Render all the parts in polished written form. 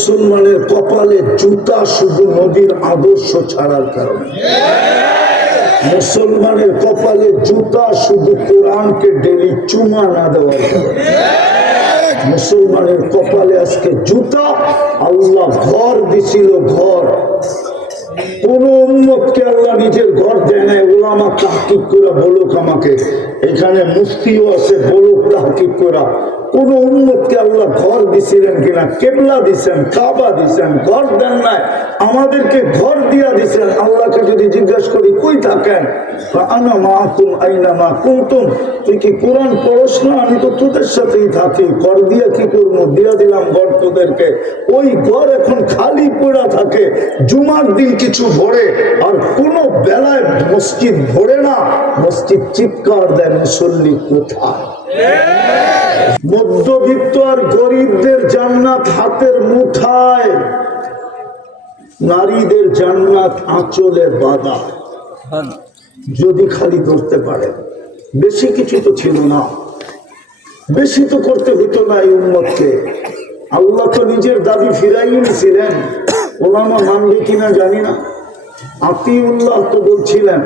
মুসলমানের কপালে জুতা শুধু নবীর আদর্শ ছাড়ার কারণে। মুসলমানের কপালে জুতা শুধু কোরআনকে ডেলি চুমা না দেওয়ার কারণে। মুসলমানের কপালে আজকে জুতা। আল্লাহ ঘর দিছিল, ঘর। কোন উম্মতকে আল্লাহ নিজের ঘর দেয় নাই। ওলামা তাহকিক করে বলুক আমাকে, এখানে মুফতিও আছে, বলুক তাহকিক করা, কোন উম্মতকে আল্লাহ ঘর দিছিলেন কিনা? কেবলা দিছেন, কাবা দিছেন, ঘর দেন নাই। আমাদেরকে ঘর দিয়া দিছেন। আল্লাহকে যদি জিজ্ঞাসা করি কই থাকেন, আনা মাকুম আইনা মা কুনতুম, তুই কি কোরআন পড়স না? আমি তো তোদের সাথেই থাকি। ঘর দিয়া কি করবো? দিয়া দিলাম ঘর তোদেরকে। ওই ঘর এখন খালি পড়া থাকে। জুমার দিন কিছু ভরে, আর কোন বেলায় মসজিদ ভরে না। মসজিদ চিৎকার দেয়, মুসল্লি কোথায়? মধ্যবিত্ত আর গরিবদের জান্নাত হাতের মুঠায়, নারীদের জান্নাত আঁচলে বাঁধা। যদি খালি ধরতে পারে। বেশি কিছু তো ছিল না, বেশি তো করতে হতো না এই উম্মতকে। আল্লাহ তো নিজের দাবি ফিরাই নিয়েছিলেন। ওলামা মানবে কিনা জানি না। আতিউল্লাহ তো বলছিলেন,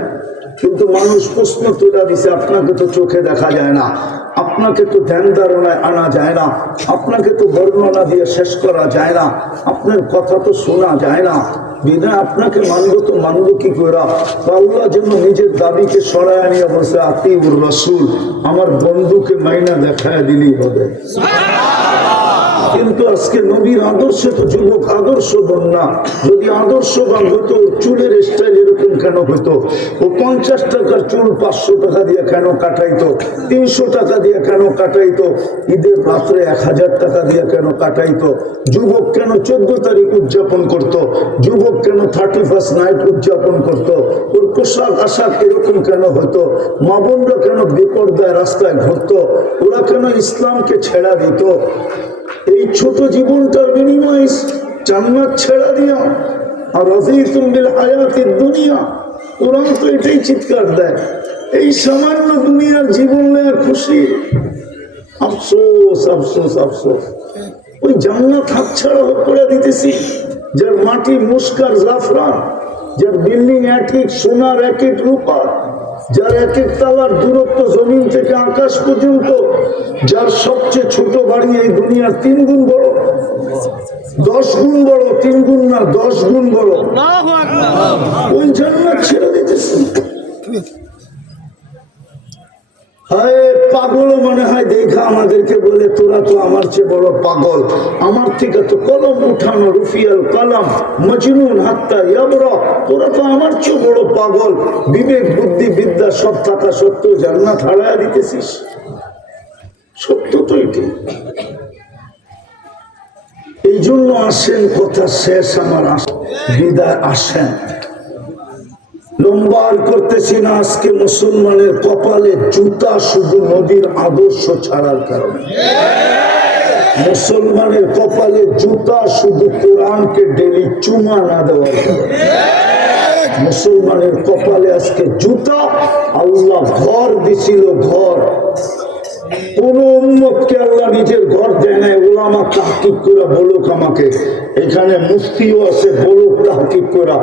কিন্তু মানুষ প্রশ্ন তুলে দিছে, আপনাকে তো চোখে দেখা যায় না, আপনাকে তো ধ্যান ধারণায় আনা যায় না, আপনাকে তো বর্ণনা দিয়ে শেষ করা যায় না, আপনার কথা তো শোনা যায় না, বিধায় আপনাকে মানব তো মানব কি করে? আল্লাহ যেন নিজের দাবিকে সরায় নিয়ে বলছে, আতিউর রাসূল, আমার বন্ধুকে মাইনা দেখায় দিলেই হবে। কিন্তু আজকে নবীর আদর্শে তো যুবক আদর্শবান না। যদি আদর্শবান হতো, চুলের স্টাইল এরকম কেন হতো? ও 50 টাকার চুল 500 টাকা দিয়ে কেন কাটাইতো? 300 টাকা দিয়ে কেন কাটাইতো? ঈদের রাত্রে 1000 টাকা দিয়ে কেন কাটাইতো? যুবক কেন 14 তারিখ উদযাপন করত? যুবক কেন 31st নাইট উদযাপন করত? ওর পোশাক আশাক এরকম কেন হতো? মা বোনরা কেন বেপরদায় রাস্তায় ঘুরতো? ওরা কেন ইসলামকে ছেড়া দিত? এই ছোট জীবনটার বিনিময়ে জান্নাত ছেড়া দিয়া, আর রাযীতুম বিল হায়াতিদ দুনিয়া। কোরআন তো এটাই চিৎকার দেয়, এই সামান্য দুনিয়ার জীবন নিয়ে খুশি। আফসোস আফসোস আফসোস, ওই জান্নাত হাতছাড়া করে দিতেছি। যার মাটি মুস্কার জাফরান, যার বিল্ডিং এক এক সোনার, এক এক রূপা, যার এক এক তালার দূরত্ব জমিন থেকে আকাশ পর্যন্ত, যার সবচেয়ে ছোট বাড়ি এই দুনিয়ার 3 গুণ বড়, 10 গুণ বড়, 3 গুণ না 10 গুণ বড়, ওই জান্নাত ছেড়ে দিতেছে। পাগল মনে হয় দেখা আমাদেরকে বলে, তোরা তো আমার চেয়ে বড় পাগল, আমার থেকে তো কলম উঠানো, রুফিয়াল কালাম মজনুন হাত্তা ইয়াবরা, তোরা তো আমার চেয়ে বড় পাগল। বিবেক বুদ্ধি বিদ্যা সব থাকা সত্ত্বেও জান্নাত হারায়া দিতেছিস। সত্য তো এটি। এই জন্য আসেন, কথা শেষ আমার, বিদায় আসেন। লম্বার করতেছি না। আজকে মুসলমানের কপালে জুতা শুধু নবীর আদর্শ ছাড়ার কারণে। মুসলমানের কপালে জুতা শুধু কোরআনকে ডেলি চুমা না দেওয়ার কারণে। মুসলমানের কপালে আজকে জুতা। আল্লাহ ঘর দিছিল, ঘর। কোন উম্মতকে আল্লাহ নিজের ঘর দেয় নাই। ওলামা তাহকিক করে বলুক আমাকে, এখানে মুফতিও আছে, বলুক তাহকিক করা,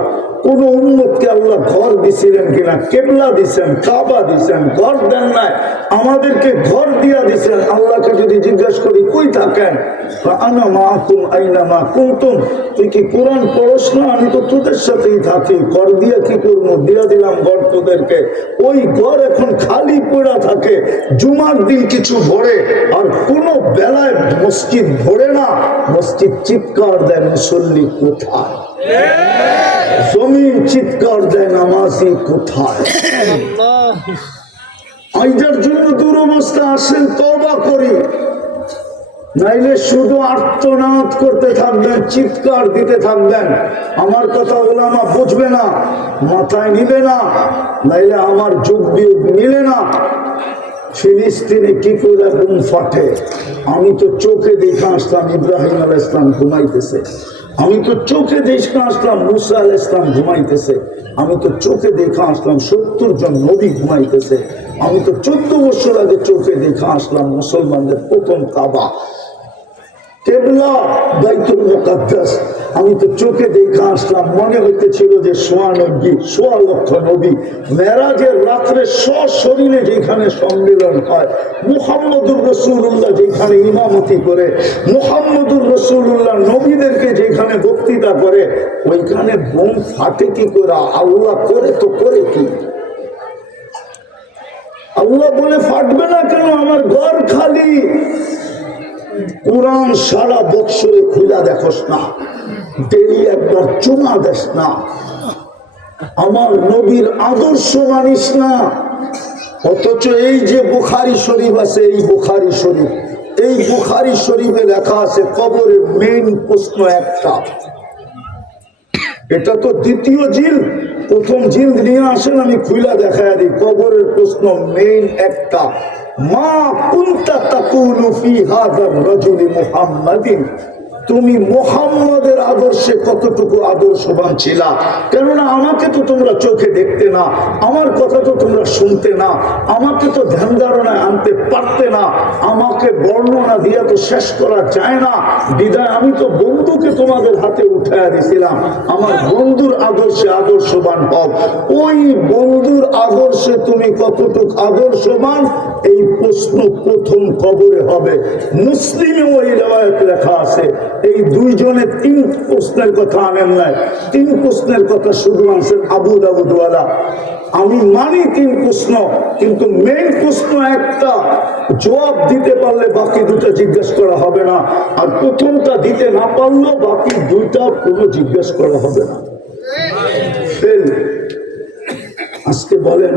কোন উম্মতকে আল্লাহ ঘর দিছিলেন কিনা? কেবলা দিছেন, কাবা দিছেন, ঘর দেন নাই। আমাদেরকে ঘর দিয়া দিছেন। আল্লাহকে যদি জিজ্ঞাসা করি কই থাকেন, আনা মাকুম আইনা মা কুনতুম, তুই কি কোরআন পড়স না? আমি তো তোদের সাথেই থাকি। ঘর দিয়া কি করবো? দিয়া দিলাম ঘর তোদেরকে। ওই ঘর এখন খালি পড়া থাকে। জুমার দিন কিছু ভরে, আর কোন বেলায় মসজিদ ভরে না। মসজিদ চিৎকার দেয়, মুসল্লি কোথায়? জমিন চিৎকার দেয়, নামাজি কোথায়? আইজার জন্য দুরবস্থা। আসেন, তওবা করি, নাইলে শুধু আর্তনাদ করতে থাকবেন, চিৎকার দিতে থাকবেন। আমার কথা ওলামা বুঝবে না, মাথায় নিবে না, নাইলে আমার যুগ বিয়োগ মিলে না। ফিলিস্তিনে কি করে ঘুম ফাটে? আমি তো চোখে দেখে আসলাম ইব্রাহিম আলাইহিস সালাম ঘুমাইতেছে। আমি তো চোখে দেখে আসলাম মুসা আলাইহিস সালাম ঘুমাইতেছে। আমি তো চোখে দেখে আসলাম 70 জন নবী ঘুমাইতেছে। আমি তো 14 বছর আগে চোখে দেখে আসলাম মুসলমানদের প্রথম কাবা। কেবলা বাইতুল মুকাদ্দাস। আমি তো চোখে দেখা আসলাম, মনে হইতেছিল যে 1.9 লক্ষ নবী মেরাজের রাত্রে সশরীরে যেখানে সম্মেলন হয়, মুহাম্মদুর রাসূলুল্লাহ যেখানে ইমামতি করে, মুহাম্মদুর রাসূলুল্লাহ নবীদেরকে যেখানে বক্তৃতা করে, ওইখানে বোম ফাটে কি করে? আল্লাহ করে তো করে কি? আল্লাহ বলে ফাটবে না কেন? আমার ঘর খালি। কোরআন সারা বৎসরে খুলা দেখোস না, ডেলি একবার চুমা দেস না, আমার নবীর আদর্শ মানিস না। অথচ এই যে বুখারী শরীফ আছে, এই বুখারী শরীফে লেখা আছে কবরের মেইন প্রশ্ন একটা। এটা তো দ্বিতীয় জিল, প্রথম জিল নিয়ে আসেন, আমি খুলা দেখায় দিই। কবরের প্রশ্ন মেইন একটা, মা কুনতা তাকুলু ফি হাযার রাজুলি মুহাম্মাদিন, তুমি মুহাম্মদের আদর্শে কতটুকু আদর্শবান ছিলা? কেননা আমাকে তো তোমরা চোখে দেখতে না, আমার কথা তো তোমরা শুনতে না, আমাকে তো ধ্যান ধারণায় আনতে পারতে না, আমাকে বর্ণনা দিয়ে তো শেষ করা যায় না। বিদায় আমি তো বন্ধুকে তোমাদের হাতে উঠাইয়া দিয়েছিলাম, আমার বন্ধুর আদর্শে আদর্শবান হও। ওই বন্ধুর আদর্শে তুমি কতটুকু আদর্শবান, এই প্রশ্ন প্রথম কবরে হবে। মুসলিমে ওই রিওয়ায়াত লেখা আছে। এই দুইজনে 3 প্রশ্নের কথা আনেন নাই, 3 প্রশ্নের কথা শুধু আনছেন আবু দাউদ ওয়ালা। আমি মানি 3 প্রশ্ন, কিন্তু মেইন প্রশ্ন একটা, জবাব দিতে পারলে বাকি 2টা জিজ্ঞেস করা হবে না, আর প্রথমটা দিতে না পারলেও বাকি 2টা কোনো জিজ্ঞেস করা হবে না। আজকে বলেন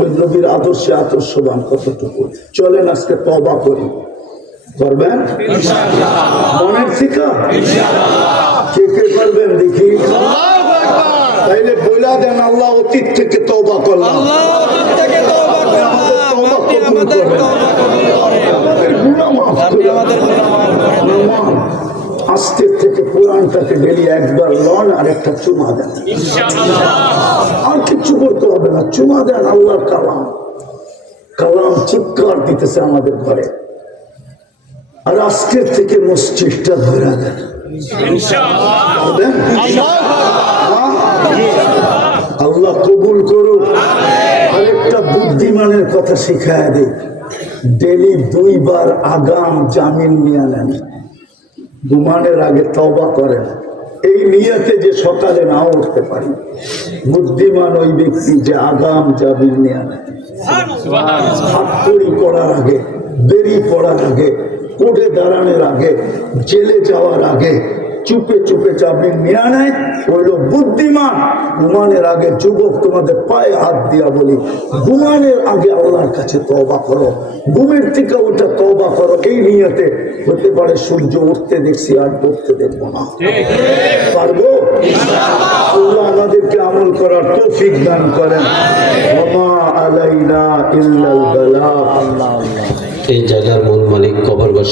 ওই নবীর আদর্শে আদর্শবান কতটুকু? চলেন আজকে তওবা করি। করবেন মনের শিখা? কে কে করবেন দেখি? তাইলে বইলা দেন, আল্লাহ অতীত থেকে তওবা করলাম, আজকের থেকে কোরআনটাকে ডেলি একবার লন আর একটা চুমা দেন, আর কিছু করতে হবে না। চুমা দেন, আল্লাহর কালাম, কালাম চিৎকার দিতেছে আমাদের ঘরে। আর আজকের থেকে মসজিদটা ধরে দেন, আল্লাহ কবুল করুক। আরেকটা বুদ্ধিমানের কথা শিখায় দিই, ডেলি 2 বার আগাম জামিন নিয়ে নেন, ঘুমানোর আগে তওবা করেন, এই নিয়তে যে সকালে নাও উঠতে পারি। বুদ্ধিমান ওই ব্যক্তি যে আগাম জামিন নিয়ে নেয়, হাত কড়ি পড়ার আগে, বেরি পড়ার আগে, কোর্টে দাঁড়ানোর আগে, জেলে যাওয়ার আগে চুপে চুপে জামিন নিয়ে নেয়, হইল বুদ্ধিমান। ঘুমানোর আগে, যুবক তোমাদের পায়ে হাত দিয়া বলি, ঘুমানোর আগে আল্লাহর কাছে তওবা করো, ঘুমের থেকে ওটা তওবা করো, এই নিয়তে। হতে পারে সূর্য উঠতে দেখছি আর ডুবতে দেখবো না, পারবো? আল্লাহ আমাদেরকে আমল করার তৌফিক দান করেন। ওয়া মা আলাইনা ইল্লাল বালাগ। এই জায়গার মূল মালিক কবরবাসী।